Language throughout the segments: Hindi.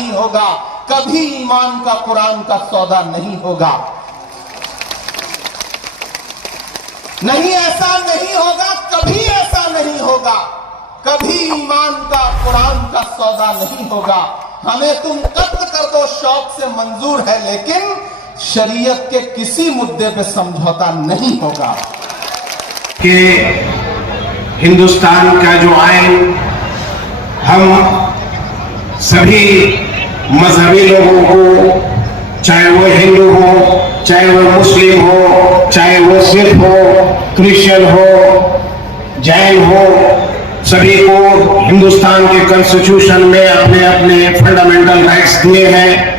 नहीं होगा, कभी ईमान का कुरान का सौदा नहीं होगा। नहीं, ऐसा नहीं होगा, कभी ऐसा नहीं होगा, कभी ईमान का कुरान का सौदा नहीं होगा। हमें तुम कत्ल कर दो शौक से मंजूर है, लेकिन शरीयत के किसी मुद्दे पे समझौता नहीं होगा। कि हिंदुस्तान का जो आइन हम सभी मजहबी लोगों को, चाहे वो हिंदू हो, चाहे वो मुस्लिम हो, चाहे वो सिख हो, क्रिश्चियन हो, जैन हो, सभी को हिंदुस्तान के कॉन्स्टिट्यूशन में अपने अपने फंडामेंटल राइट्स दिए हैं।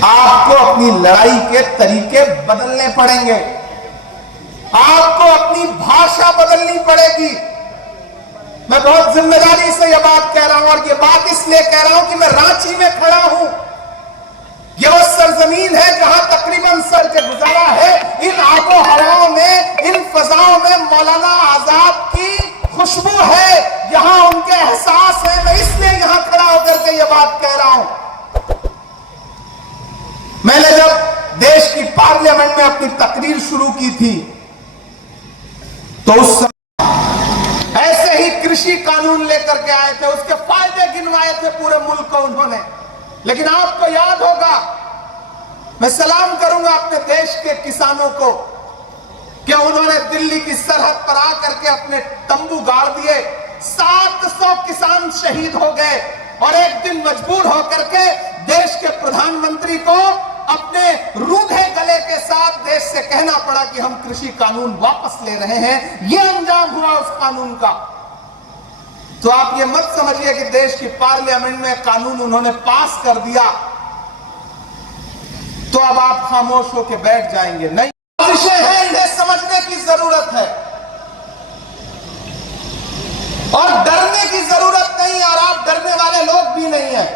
आपको अपनी लड़ाई के तरीके बदलने पड़ेंगे, आपको अपनी भाषा बदलनी पड़ेगी। मैं बहुत जिम्मेदारी से यह बात कह रहा हूं, और यह बात इसलिए कह रहा हूं कि मैं रांची में खड़ा हूं। यह वो सरजमीन है जहां तकरीबन सर के गुजारा है। इन आबो हवाओं में, इन फजाओं में मौलाना आजाद की खुशबू है, यहां उनके एहसास है। मैं इसलिए यहां खड़ा होकर के यह बात कह रहा हूं। मैंने जब देश की पार्लियामेंट में अपनी तकरीर शुरू की थी, तो उस समय ऐसे ही कृषि कानून लेकर के आए थे, उसके फायदे गिनवाए थे पूरे मुल्क को उन्होंने। लेकिन आपको याद होगा, मैं सलाम करूंगा अपने देश के किसानों को, कि उन्होंने दिल्ली की सरहद पर आकर के अपने तंबू गाड़ दिए। 700 किसान शहीद हो गए, और एक दिन मजबूर होकर के देश के प्रधानमंत्री को अपने रूधे गले के साथ देश से कहना पड़ा कि हम कृषि कानून वापस ले रहे हैं। यह अंजाम हुआ उस कानून का। तो आप ये मत समझिए कि देश की पार्लियामेंट में कानून उन्होंने पास कर दिया तो अब आप खामोश होकर बैठ जाएंगे। नहीं, विषय है, इन्हें समझने की जरूरत है और डरने की जरूरत नहीं, और आप डरने वाले लोग भी नहीं है।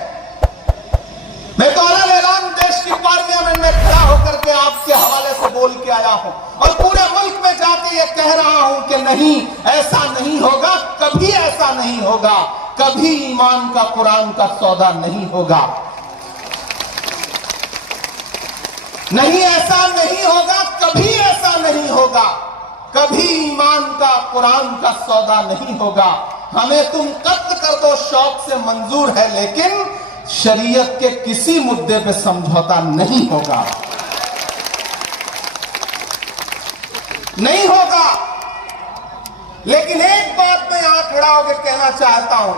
मैं तो अलग ऐलान देश की पार्लियामेंट में खड़ा होकर के आपके हवाले से बोल के आया हूं, और पूरे मुल्क में जाके ये कह रहा हूं कि नहीं, ऐसा नहीं होगा, कभी ऐसा नहीं होगा, कभी ईमान का कुरान का सौदा नहीं होगा। नहीं, ऐसा नहीं होगा, कभी ऐसा नहीं होगा, कभी ईमान का कुरान का सौदा नहीं होगा। हमें तुम कत्ल कर दो शौक से मंजूर है, लेकिन शरीयत के किसी मुद्दे पे समझौता नहीं होगा, नहीं होगा। लेकिन एक बात मैं यहां खड़ा होकर कहना चाहता हूं,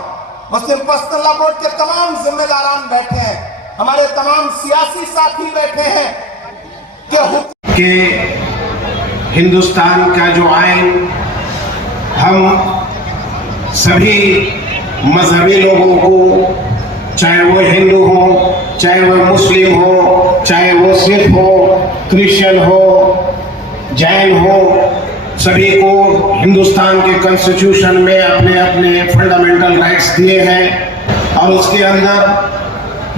मुस्लिम पर्सनल लॉ बोर्ड के तमाम जिम्मेदारान बैठे हैं, हमारे तमाम सियासी साथी बैठे हैं, कि हिंदुस्तान का जो आइन हम सभी मजहबी लोगों को, चाहे वो हिंदू हो, चाहे वो मुस्लिम हो, चाहे वो सिख हो, क्रिश्चियन हो, जैन हो, सभी को हिंदुस्तान के कॉन्स्टिट्यूशन में अपने अपने फंडामेंटल राइट्स दिए हैं। और उसके अंदर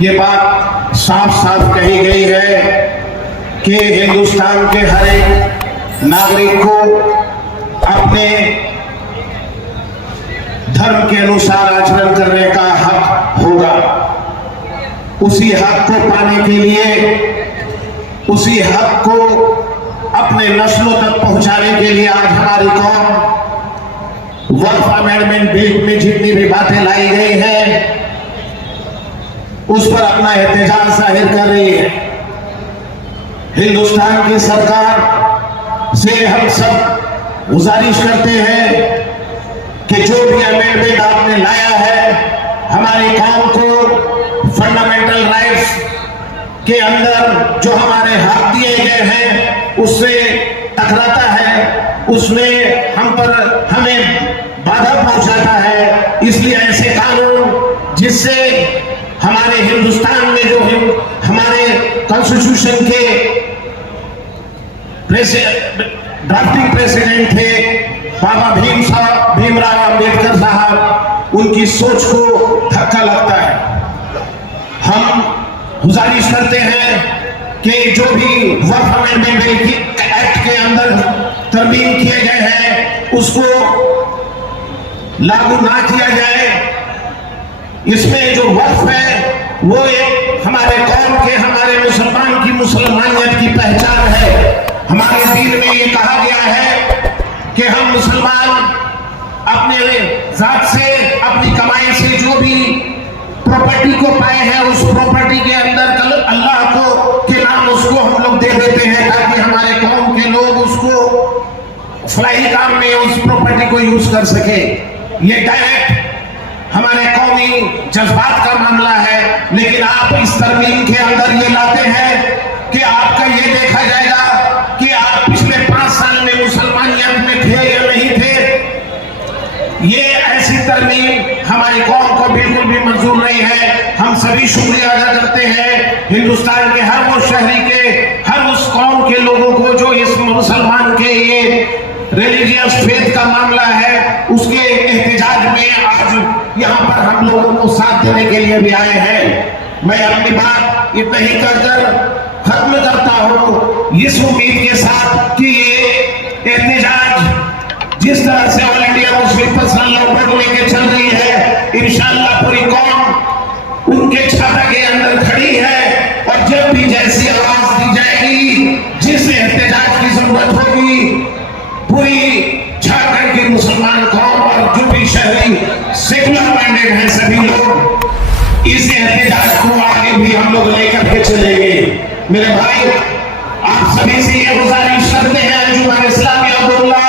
ये बात साफ साफ कही गई है कि हिंदुस्तान के हर एक नागरिक को अपने धर्म के अनुसार आचरण करने का हक होगा। उसी हक को पाने के लिए, उसी हक को अपने नस्लों तक पहुंचाने के लिए आज हमारी कौम वक्फ अमेंडमेंट बिल में जितनी भी बातें लाई गई हैं, उस पर अपना एहतजाज जाहिर कर रही है। हिंदुस्तान की सरकार से हम सब गुजारिश करते हैं कि जो भी अमेंडमेंट आपने लाया है, हमारी कौम को फंडामेंटल राइट्स के अंदर जो हमारे हक दिए गए हैं उससे टकराता है, उसमें हमें बाधा पहुंचाता है। इसलिए ऐसे कानून जिससे हमारे हिंदुस्तान में जो हमारे कॉन्स्टिट्यूशन के ड्राफ्टिंग प्रेसिडेंट थे बाबा भीमराव अंबेडकर साहब, उनकी सोच को धक्का लगता है। हम गुजारिश करते हैं कि जो भी वक्फ अमेंडमेंट एक्ट के अंदर तरमीम किए गए हैं उसको लागू ना किया जाए। इसमें जो वक्फ है वो एक हमारे कौम के, हमारे मुसलमान की मुसलमानियत की पहचान है। हमारे दीन में ये कहा गया है कि हम मुसलमान अपने जात से, अपनी कमाई से जो भी प्रॉपर्टी को पाए हैं उस प्रॉपर्टी के अंदर कल अल्लाह को के नाम उसको हम लोग दे देते हैं ताकि हमारे कौम के लोग उसको फलाही काम में उस प्रॉपर्टी को यूज कर सके। ये डायरेक्ट हमारे कौमी जज्बात का मामला है, लेकिन आप इस तरमीम के अंदर ये लाते हैं कि आपका ये देखा जाएगा कि आप पिछले 5 साल में मुसलमानियत में थे या नहीं थे। ये ऐसी तरमीम हमारी कौम को बिल्कुल भी मंजूर नहीं है। हम सभी शुक्रिया अदा करते हैं हिंदुस्तान के हर वो शहरी के, हर उस कौम के लोगों को जो इस मुसलमान के ये रिलीजियस फेथ का मामला है उसके एहतजाज में आज यहाँ पर हम लोगों को साथ देने के लिए भी आए हैं। मैं अपनी बात इतना ही कहकर खत्म करता हूँ इस उम्मीद के साथ कि ये एहतजाज जिस तरह से all India Muslim personal law board लेके चल रही है, इंशाअल्लाह पूरी कौम उनके छाता के अंदर खड़ी है और जब भी जैसी आवाज दी जाएगी, जिस एहतजाज की जरूरत होगी, पूरी झारखंड की मुसलमान कौम और जो भी शहरी सेकुलर माइंडेड है सभी लोग इस एहतजाज को आगे भी हम लोग लेकर के चलेंगे। मेरे भाई, आप सभी से ये गुजारिश करते हैं अंजुमन इस्लामिया बोला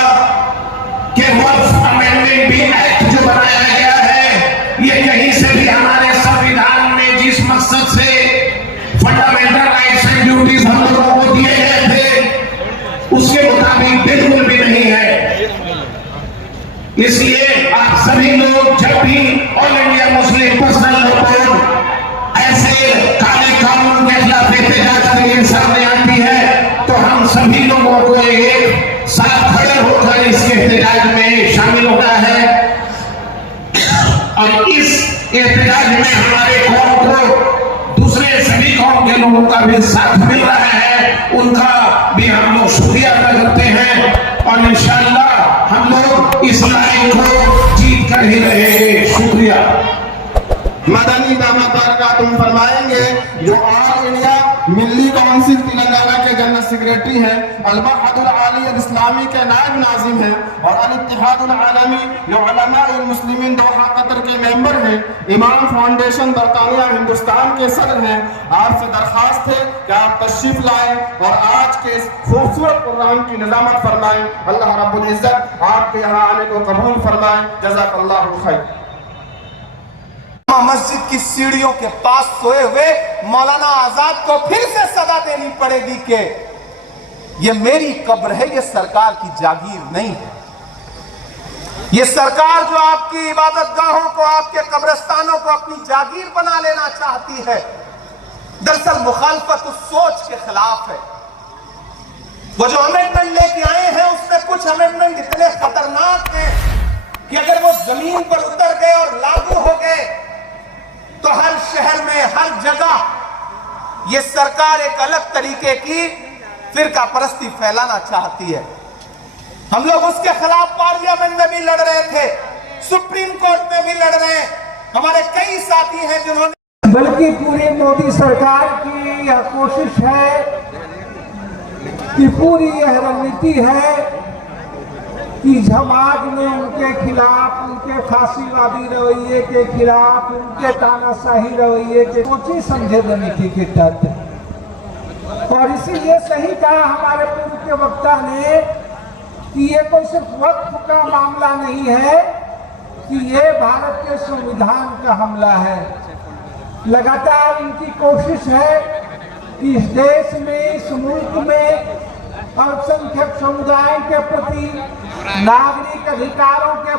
कि वक्फ अमेंडमेंट भी एक्ट जो बनाया गया है ये कहीं से भी हमारे संविधान में जिस मकसद से फंडामेंटल राइट्स एंड ड्यूटीज हम लोगों को दिए गए थे उसके मुताबिक बिल्कुल भी नहीं है। इसलिए आप सभी लोग जब भी all India Muslim personal law board ऐसे काले कानून के खिलाफ एहतजाज के लिए सामने आती है तो हम सभी लोगों को एक साथ खड़े होकर इस एहतजाज में शामिल होना है और इस एहतजाज में हमारे कौम को दूसरे सभी कौम के लोगों का भी साथ मिल रहा है, उनका भी हम लोग शुक्रिया अदा करते हैं और इंशाअल्लाह हम लोग इस लड़ाई को जीत कर ही रहेंगे। शुक्रिया। मदनी दामद तुम फरमाएंगे जो ऑल इंडिया मिल्ली काउंसिल तेलंगाना के जनरल सेक्रेटरी हैं, अल-बहदुल आली इस्लामी के नायब नाजिम हैं और अल-इत्तिहादुल आलमी उलमाए मुस्लिमीन दोहा कतर के मेंबर हैं, इमाम फाउंडेशन बरतानिया हिंदुस्तान के सदर हैं। आपसे दरखास्त है कि आप तशरीफ लाएं और आज के इस खूबसूरत प्रोग्राम की निजामत फरमाएं। अल्लाह रब्बुल इज्जत आपके यहाँ आने को कबूल फरमाएं। जज़ाकल्लाहु खैर। मस्जिद की सीढ़ियों के पास सोए हुए मौलाना आजाद को फिर से सदा देनी पड़ेगी कि ये मेरी कब्र है, ये सरकार की जागीर नहीं है। ये सरकार जो आपकी इबादत गाहों को, आपके कब्रिस्तानों को अपनी जागीर बना लेना चाहती है, दरअसल मुखालफत उस सोच के खिलाफ है। वो जो अमेंडमेंट लेके आए हैं उसमें कुछ अमेंडमेंट इतने खतरनाक हैं कि अगर वो जमीन पर उतर गए और लागू हो गए तो हर शहर में, हर जगह ये सरकार एक अलग तरीके की फिरका परस्ती फैलाना चाहती है। हम लोग उसके खिलाफ पार्लियामेंट में भी लड़ रहे थे, सुप्रीम कोर्ट में भी लड़ रहे हैं। हमारे कई साथी हैं जिन्होंने, बल्कि पूरी मोदी सरकार की यह कोशिश है कि पूरी यह रणनीति है कि समाज में उनके खिलाफ, उनके फांसीवादी रवैये के खिलाफ, उनके तानाशाही रवैये के सोची समझे रणनीति के तहत। और इसीलिए सही कहा हमारे पूर्व के वक्ता ने कि ये कोई सिर्फ वक्फ का मामला नहीं है कि ये भारत के संविधान का हमला है। लगातार इनकी कोशिश है कि इस देश में, इस मुल्क में अल्पसंख्यक समुदाय के प्रति, नागरिक अधिकारों के